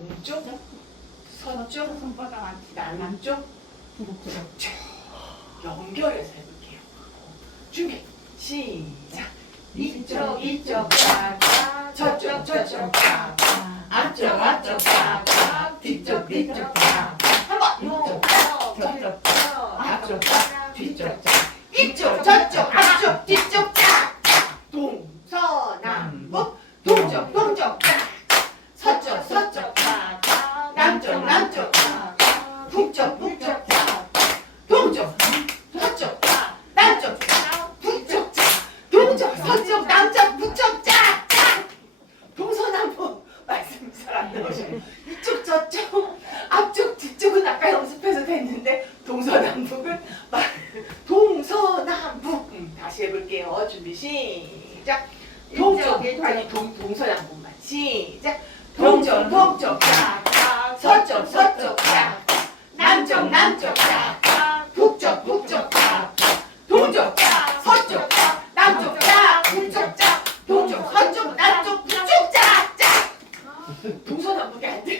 동쪽, 서쪽, 손바닥 안 남쪽? 쭉 연결해서 해볼게요. 준비. 시작. 이쪽 이쪽 꽉꽉 저쪽 저쪽 꽉꽉 앞쪽 앞쪽 꽉꽉 뒤쪽 뒤쪽 꽉꽉 한번. 저쪽. 앞쪽 꽉 뒤쪽 쫙 이쪽 저쪽 뒤쪽 쫙 동서남북 동쪽 동쪽 쫙 서쪽 서쪽 꽉꽉 남쪽 남쪽 꽉꽉 북쪽 북쪽 쫙 동쪽 서쪽 쫙 남쪽 북쪽 쫙 동쪽 서쪽 남쪽 북쪽 쫙쫙 동서남북 말씀 잘안 나오시네 이쪽 저쪽 앞쪽 뒤쪽은 아까 연습해서 됐는데 동서남북은 말 동서남북 음, 다시 해볼게요. 준비 시작. 동쪽 아니 동 동서남북만. 시작. 동쪽 동쪽 쫙쫙 서쪽 서쪽 쫙 남쪽 남쪽 쫙쫙 북쪽 북쪽 쫙 동쪽 쫙 서쪽 쫙 남쪽 쫙 북쪽 쫙 동쪽 서쪽 남쪽 북쪽 쫙쫙 동서남북이 안 돼.